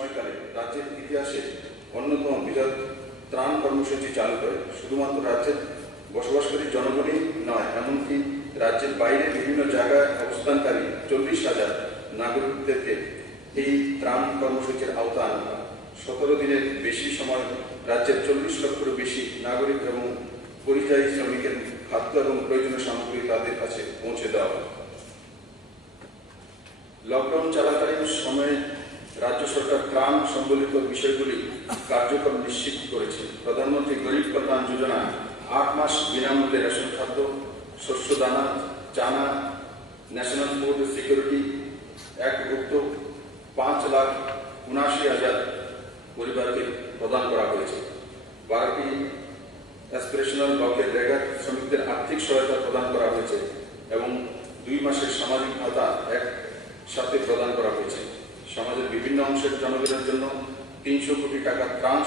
সময়কালে রাজ্যের ইতিহাসে অন্যতম বৃহৎ ত্রাণ কর্মসূচি চালু করে। শুধুমাত্র রাজ্যের বসবাসকারী জনগণই নয়, এমনকি রাজ্যের বাইরে বিভিন্ন জায়গায় অবস্থানকারী 40,000 নাগরিকদেরকে এই ত্রাণ কর্মসূচির আওতা আনা হয়। 17 দিনের বেশি সময় রাজ্যের 40 লক্ষেরও বেশি নাগরিক এবং পরিযায়ী শ্রমিকের খাদ্য এবং প্রয়োজনীয় সামগ্রী তাদের কাছে পৌঁছে দেওয়া হয়। লকডাউন চলাকালীন সময়ে রাজ্য সরকার ত্রাণ সম্বলিত বিষয়গুলি কার্যক্রম নিশ্চিত করেছে। প্রধানমন্ত্রী গরিব কল্যাণ যোজনা 8 মাস বিনামূল্যে রেশন খাদ্য, শস্য দানা, চানা, ন্যাশনাল ফুড সিকিউরিটি অ্যাক্ট ভুক্ত 5,79,000 পরিবারকে প্রদান করা হয়েছে। 12টি অ্যাসপিরেশনাল ব্লকের রেগা শ্রমিকদের আর্থিক সহায়তা প্রদান করা হয়েছে এবং 2 মাসের সামাজিক ভাতা একসাথে প্রদান করা হয়েছে। সমাজের বিভিন্ন অংশের জনগণের জন্য 300 কোটি টাকা ত্রাণ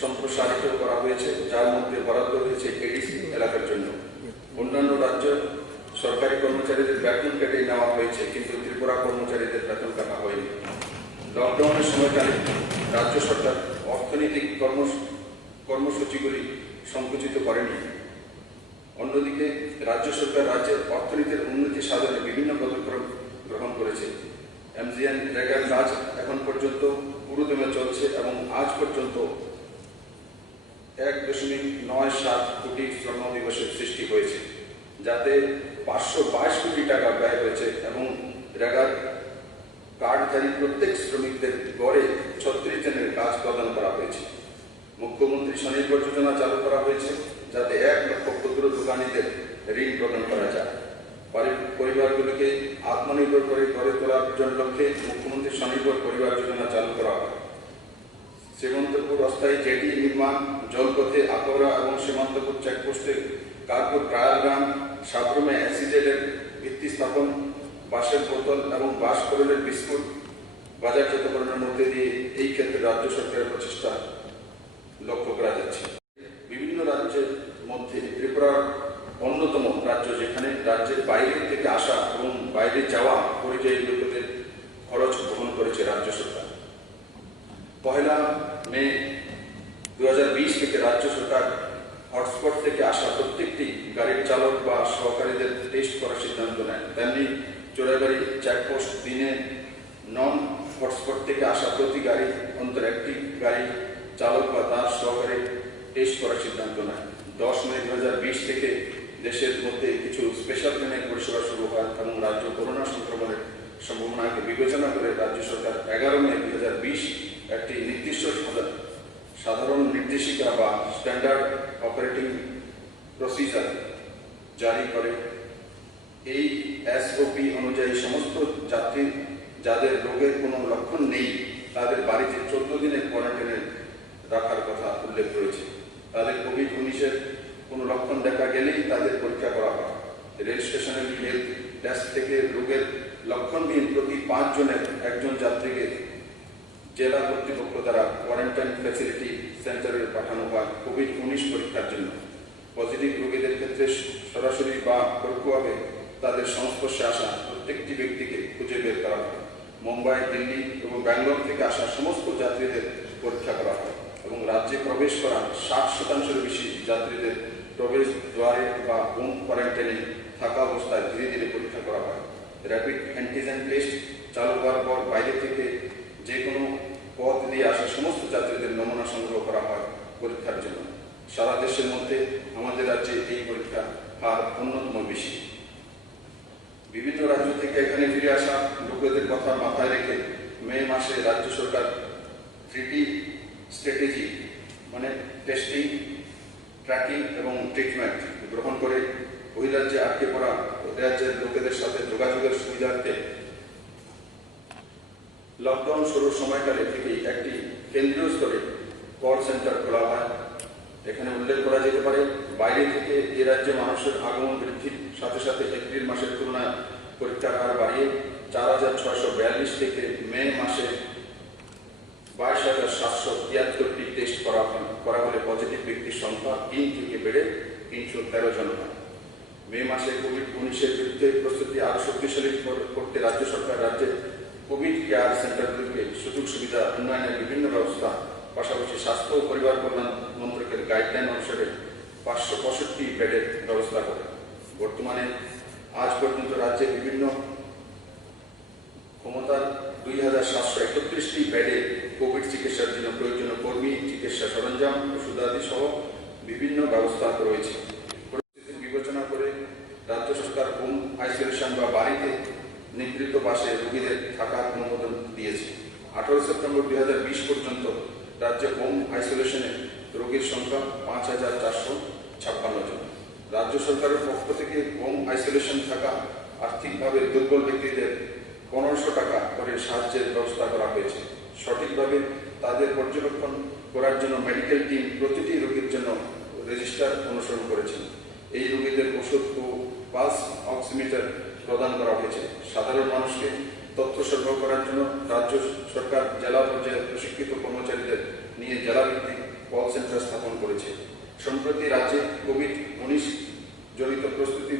সম্প্রসারিত করা হয়েছে, যার মধ্যে বরাদ্দ হয়েছে এডিসি এলাকার জন্য। অন্যান্য রাজ্য সরকারি কর্মচারীদের বেতন কেটে নেওয়া হয়েছে, কিন্তু ত্রিপুরা কর্মচারীদের বেতন কাটা হয়নি। লকডাউনের সময়কালে রাজ্য সরকার অর্থনৈতিক কর্মসূচিগুলি সংকুচিত করেনি। অন্যদিকে রাজ্য সরকার রাজ্যের অর্থনীতির উন্নতি সাধনে বিভিন্ন পদক্ষেপ গ্রহণ করেছে। এমজিএন রেগার কাজ এখন পর্যন্ত পুরোদমে চলছে এবং আজ পর্যন্ত 1.97 কোটি শ্রম দিবসের সৃষ্টি হয়েছে, যাতে 522 কোটি টাকা ব্যয় হয়েছে এবং রেগার কার্ডধারী প্রত্যেক শ্রমিকদের গড়ে 36 দিনের কাজ প্রদান করা হয়েছে। মুখ্যমন্ত্রী স্বনির্ভর যোজনা চালু করা হয়েছে, যাতে 1 লক্ষ ক্ষুদ্র দোকানীদের ঋণ প্রদান করা যায়। পরিবারগুলিকে আত্মনির্ভর করে গড়ে তোলার লক্ষ্যে মুখ্যমন্ত্রী স্বনির্ভর পরিবার যোজনা চালু করা হয়। শ্রীমন্তপুর অস্থায়ী জেটি নির্মাণ, জলপথে আকৌরা এবং শ্রীমন্তপুর চেকপোস্টে কার্পুর ট্রায়াল রান, সাবরুমে অ্যাসিডের ভিত্তি স্থাপন, বাঁশের বোতল এবং বাঁশ করলের বিস্কুট বাজারজাতকরণের মধ্যে দিয়ে এই ক্ষেত্রে রাজ্য সরকারের প্রচেষ্টা লক্ষ্য করা যাচ্ছে। বিভিন্ন রাজ্যের মধ্যে ত্রিপুরা অন্যতম রাজ্য, যেখানে রাজ্যের বাইরে থেকে আসা এবং বাইরে যাওয়া পরিযায়ী লোকেদের খরচ বহন করেছে রাজ্য সরকার। 1 মে 2020 থেকে রাজ্য সরকার হটস্পট থেকে আসা প্রত্যেকটি গাড়ির চালক বা সহকারীদের টেস্ট করার সিদ্ধান্ত নেয়। তেমনি চোরাইবাড়ি চেকপোস্ট দিনে নন হটস্পট থেকে আসা প্রতি গাড়ি অন্তর একটি গাড়ি চালক বা তার সহকারী টেস্ট করার সিদ্ধান্ত নেয়। 10 মে 2020 থেকে দেশের মধ্যে কিছু স্পেশাল ট্রেনের পরিষেবা শুরু হয় এবং রাজ্য করোনা সংক্রমণের সম্ভাবনাকে বিবেচনা করে রাজ্য সরকার 11 মে 2020 একটি নির্দিষ্ট সাধারণ নির্দেশিকা বা স্ট্যান্ডার্ড অপারেটিং প্রসিজার জারি করে। এই এসওপি অনুযায়ী সমস্ত যাত্রী যাদের রোগের কোনো লক্ষণ নেই তাদের বাড়িতে 14 দিনের কোয়ারেন্টাইনে রাখার কথা উল্লেখ রয়েছে। তাদের কোভিড-19-এর কোনো লক্ষণ দেখা গেলেই তাদের পরীক্ষা করা হয়। রেল স্টেশনের হেলথ ডেস্ক থেকে রোগের লক্ষণবিহীন প্রতি 5 জনের একজন যাত্রীকে জেলা কর্তৃপক্ষ দ্বারা কোয়ারেন্টাইন ফ্যাসিলিটি সেন্টারে পাঠানো হয় কোভিড-19 পরীক্ষার জন্য। পজিটিভ রোগীদের ক্ষেত্রে সরাসরি বা পরোক্ষভাবে তাদের সংস্পর্শে আসা প্রত্যেকটি ব্যক্তিকে খুঁজে বের করা হয়। মুম্বাই, দিল্লি এবং ব্যাঙ্গালোর থেকে আসা সমস্ত যাত্রীদের পরীক্ষা করা হয় এবং রাজ্যে প্রবেশ করা 60% বেশি যাত্রীদের প্রবেশ দ্বারে বা হোম কোয়ারেন্টাইনে থাকা অবস্থায় ধীরে ধীরে পরীক্ষা করা হয়। র্যাপিড অ্যান্টিজেন টেস্ট চালু হওয়ার পর বাইরে থেকে যে কোনো পথ দিয়ে আসা সমস্ত যাত্রীদের নমুনা সংগ্রহ করা হয় পরীক্ষার জন্য। সারা দেশের মধ্যে আমাদের রাজ্যে এই পরীক্ষা হার অন্যতম বেশি। বিভিন্ন রাজ্য থেকে এখানে ফিরে আসা লোকেদের কথা মাথায় রেখে মে মাসে রাজ্য সরকার 3T স্ট্র্যাটেজি মানে টেস্টিং, ট্র্যাকিং এবং ট্রিটমেন্ট গ্রহণ করে বহিরাজ্যে আটকে পড়া রাজ্যের লোকেদের সাথে যোগাযোগের সুবিধার্থে লকডাউন শুরুর সময়কালে থেকেই একটি কেন্দ্রীয় স্তরে কল সেন্টার খোলা হয়। এখানে উল্লেখ করা যেতে পারে, বাইরে থেকে এ রাজ্যে মানুষের আগমন বৃদ্ধির সাথে সাথে এপ্রিল মাসের তুলনায় পরীক্ষার হার বাড়িয়ে 4,642 থেকে মে মাসে 22,773টি টেস্ট করা হলে পজিটিভ ব্যক্তির সংখ্যা 3 থেকে বেড়ে 313 জন হয়। মে মাসে কোভিড-19-এর বিরুদ্ধে প্রস্তুতি আরো শক্তিশালী করতে রাজ্য সরকার রাজ্যের কোভিড কেয়ার সেন্টারগুলিকে সুযোগ সুবিধা সুবিধা উন্নয়নের বিভিন্ন ব্যবস্থা, পাশাপাশি স্বাস্থ্য ও পরিবার কল্যাণ মন্ত্রকের গাইডলাইন অনুসারে 565 বেডের ব্যবস্থা করে। বর্তমানে আজ পর্যন্ত রাজ্যে বিভিন্ন ক্ষমতার 2731টি বেডে কোভিড চিকিৎসার জন্য প্রয়োজনীয় কর্মী, চিকিৎসা সরঞ্জাম, ওষুধাদি সহ বিভিন্ন ব্যবস্থা রয়েছে। পরিস্থিতি বিবেচনা করে রাজ্য সরকার হোম আইসোলেশন বা বাড়িতে নিগৃহীত বাসে রোগীদের থাকার অনুমোদন দিয়েছে। 18 সেপ্টেম্বর 2020 পর্যন্ত রাজ্যে হোম আইসোলেশনে রোগীর সংখ্যা 5456 জন। রাজ্য সরকারের পক্ষ থেকে হোম আইসোলেশন থাকা আর্থিকভাবে দুর্বল ব্যক্তিদের 1500 টাকা করে সাহায্যের ব্যবস্থা করা হয়েছে। সঠিকভাবে তাদের পর্যবেক্ষণ করার জন্য মেডিকেল টিম প্রতিটি রোগীর জন্য রেজিস্টার অনুসরণ করেছেন। এই রোগীদের ওষুধ ও পালস অক্সিমিটার প্রদান করা হয়েছে। সাধারণ মানুষকে তথ্য সরবরাহ করার জন্য রাজ্য সরকার জেলা পর্যায়ে প্রশিক্ষিত কর্মচারীদের নিয়ে জেলাভিত্তিক কল সেন্টার স্থাপন করেছে। সম্প্রতি রাজ্যে কোভিড-19 জনিত প্রস্তুতি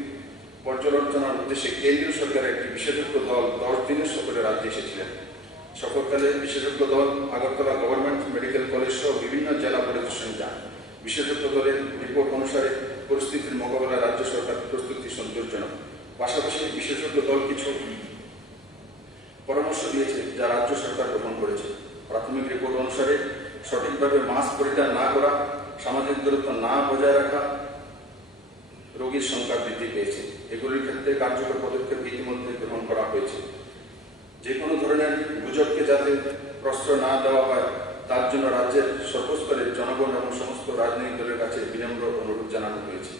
পর্যালোচনার উদ্দেশ্যে কেন্দ্রীয় সরকারের একটি বিশেষজ্ঞ দল 10 দিনের সফরে রাজ্যে এসেছিলেন। সফরকালে বিশেষজ্ঞ দল আগরতলা গভর্নমেন্ট মেডিকেল কলেজ সহ বিভিন্ন জেলা পরিদর্শন যান। বিশেষজ্ঞ দলের রিপোর্ট অনুসারে পরিস্থিতির মোকাবেলায় রাজ্য সরকার প্রস্তুতি সন্তোষজনক। পাশাপাশি বিশেষজ্ঞ দল কিছু পরামর্শ দিয়েছে যা রাজ্য সরকার গ্রহণ করেছে। প্রাথমিক রিপোর্ট অনুসারে সঠিকভাবে মাস্ক পরিধান না করা, সামাজিক দূরত্ব না বজায় রাখা রোগীর সংখ্যা বৃদ্ধি পেয়েছে। এগুলির ক্ষেত্রে কার্যকর পদক্ষেপ ইতিমধ্যে গ্রহণ করা হয়েছে। যে কোনো ধরনের গুজবকে যাতে প্রশ্রয় না দেওয়া হয় তার জন্য রাজ্যের সর্বস্তরের জনগণ এবং সমস্ত রাজনৈতিক দলের কাছে বিনম্র অনুরোধ জানানো হয়েছে।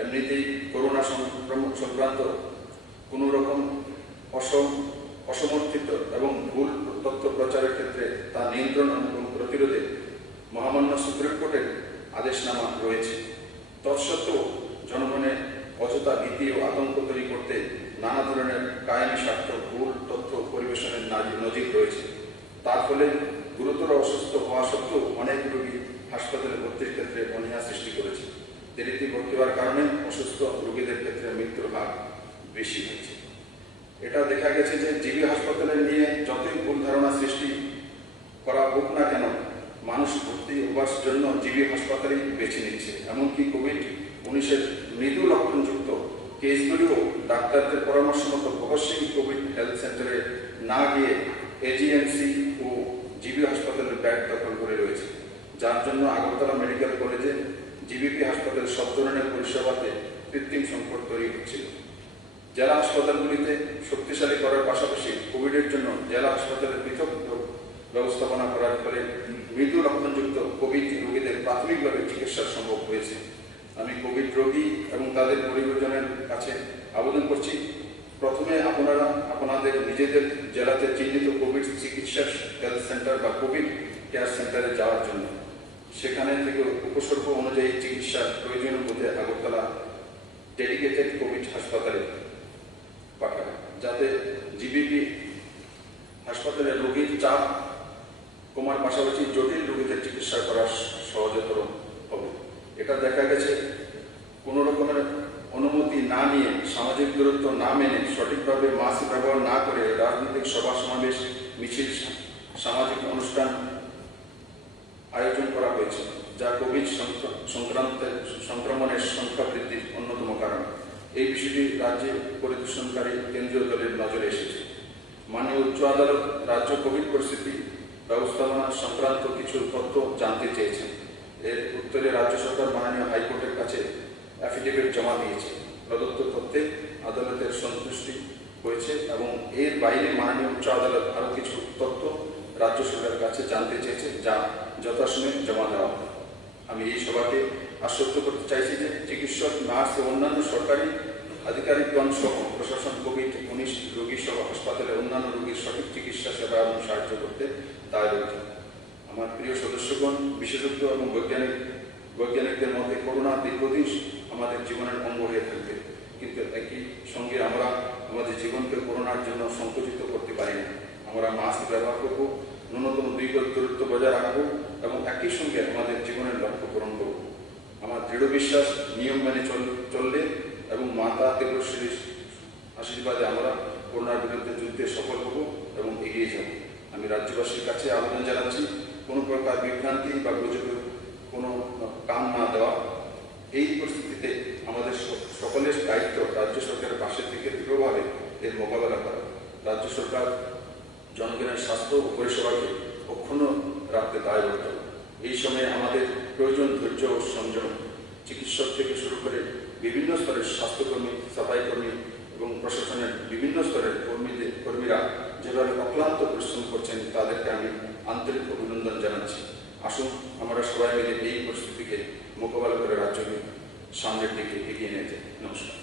এমনিতেই করোনা সংক্রান্ত কোনো রকম অসমর্থিত এবং ভুল তথ্য প্রচারের ক্ষেত্রে তা নিয়ন্ত্রণ এবং প্রতিরোধে মহামান্য সুপ্রিম কোর্টের আদেশনামা রয়েছে। তৎসত্ত্বেও জনগণের অযথা ভীতি ও আতঙ্ক তৈরি করতে নানা ধরনের কায়েমি স্বার্থ ভুল তথ্য পরিবেশনের নজির রয়েছে। তার ফলে গুরুতর অসুস্থ হওয়া সত্ত্বেও অনেক রোগী হাসপাতালে ভর্তির ক্ষেত্রে অনীহা সৃষ্টি করেছে। দেরিতে ভর্তি হওয়ার কারণে অসুস্থ রোগীদের ক্ষেত্রে মৃত্যুর হার বেশি হচ্ছে। এটা দেখা গেছে যে জিবি হাসপাতালে নিয়ে যতই ভুল ধারণা সৃষ্টি করা হোক না কেন, মানুষ ভর্তি হওয়ার জন্য জিবি হাসপাতালেই বেছে নিচ্ছে। এমনকি কোভিড-19 মৃদু লক্ষণযুক্ত কেসগুলিও ডাক্তারদের পরামর্শ মতো ভগৎ সিং কোভিড হেলথ সেন্টারে না গিয়ে এজিএমসি ও জিবি হাসপাতালের ব্যাগ দখল করে রয়েছে, যার জন্য আগরতলা মেডিকেল কলেজে জিবিপি হাসপাতাল সব ধরনের পরিষেবাতে কৃত্রিম সংকট তৈরি হচ্ছিল। জেলা হাসপাতালগুলিতে শক্তিশালী করার পাশাপাশি কোভিডের জন্য জেলা হাসপাতালের পৃথক ব্যবস্থাপনা করার ফলে মৃদু লক্ষণযুক্ত কোভিড রোগীদের প্রাথমিকভাবে চিকিৎসা সম্ভব হয়েছে। আমি কোভিড রোগী এবং তাদের পরিবারজনের কাছে আবেদন করছি, প্রথমে আপনারা আপনাদের নিজেদের জেলাতে চিহ্নিত কোভিড চিকিৎসা হেলথ সেন্টার বা কোভিড কেয়ার সেন্টারে যাওয়ার জন্য সেখানে থেকে উপসর্গ অনুযায়ী চিকিৎসার প্রয়োজন বোধে আগরতলা ডেডিকেটেড কোভিড হাসপাতালে পাঠাবে, যাতে জিবিপি হাসপাতালে রোগীর চাপ কমার পাশাপাশি জটিল রোগীদের চিকিৎসা করা সহজতর হবে। এটা দেখা গেছে কোনো রকমের অনুমতি না নিয়ে, সামাজিক দূরত্ব না মেনে, সঠিকভাবে মাস্ক ব্যবহার না করে রাজনৈতিক সভা সমাবেশ, মিছিল, সামাজিক অনুষ্ঠান আয়োজন করা হয়েছে, যা কোভিড সংক্রমণের সংখ্যা বৃদ্ধির অন্যতম কারণ। এই বিষয়টি রাজ্যে পরিদর্শনকারী কেন্দ্রীয় দলের নজরে এসেছে। মাননীয় উচ্চ আদালত রাজ্য কোভিড পরিস্থিতি ব্যবস্থাপনা সংক্রান্ত কিছু তথ্য জানতে চেয়েছেন। এর উত্তরে রাজ্য সরকার মাননীয় হাইকোর্টের কাছে অ্যাফিডেভিট জমা দিয়েছে। প্রদত্ত তথ্যে আদালতের সন্তুষ্টি হয়েছে এবং এর বাইরে মাননীয় উচ্চ আদালত আরও কিছু তথ্য রাজ্য সরকারের কাছে জানতে চেয়েছে, যা যথাসময়ে জমা দেওয়া হবে। আমি এই সভাকে আশ্বস্ত করতে চাইছি যে চিকিৎসক, নার্স ও অন্যান্য সরকারি আধিকারিকগণ সহ প্রশাসন কোভিড-19 রোগী সহ হাসপাতালে অন্যান্য রোগীর সঠিক চিকিৎসা সেবা এবং সাহায্য করতে দায়বদ্ধ। আমার প্রিয় সদস্যগণ, বিশেষজ্ঞ এবং বৈজ্ঞানিকদের মধ্যে করোনা দীর্ঘদিন আমাদের জীবনের অঙ্গ হয়ে থাকবে, কিন্তু একই সঙ্গে আমরা আমাদের জীবনকে করোনার জন্য সংকুচিত করতে পারি না। আমরা মাস্ক ব্যবহার করব, ন্যূনতম 2 গজ দূরত্ব বজায় রাখবো এবং একই সঙ্গে আমাদের জীবনের লক্ষ্য পূরণ করব। আমার দৃঢ় বিশ্বাস, নিয়ম মেনে চললে এবং মাতা দেবশ্রীর আশীর্বাদে আমরা করোনার বিরুদ্ধে যুদ্ধে সফল হব এবং এগিয়ে যাব। আমি রাজ্যবাসীর কাছে আবেদন জানাচ্ছি কোনো প্রকার বিভ্রান্তি বা গুজবে কোনো কান না দেওয়া। এই পরিস্থিতিতে আমাদের সকলের দায়িত্ব রাজ্য সরকারের পাশে থেকে দৃঢ়ভাবে এর মোকাবেলা করা। রাজ্য সরকার জনগণের স্বাস্থ্য ও পরিষেবাকে অক্ষুণ্ণ রাখতে দায়বদ্ধ। এই সময়ে আমাদের প্রয়োজন ধৈর্য ও সংযম। চিকিৎসক থেকে শুরু করে বিভিন্ন স্তরের স্বাস্থ্যকর্মী, সাফাই কর্মী এবং প্রশাসনের বিভিন্ন স্তরের কর্মীরা যেভাবে অক্লান্ত পরিশ্রম করছেন তাদেরকে আমি আন্তরিক অভিনন্দন জানাচ্ছি। আসুন আমরা সবাই মিলে এই পরিস্থিতিকে মোকাবেলা করে রাজ্যকে সামনের দিকে এগিয়ে নিয়ে যাই। নমস্কার।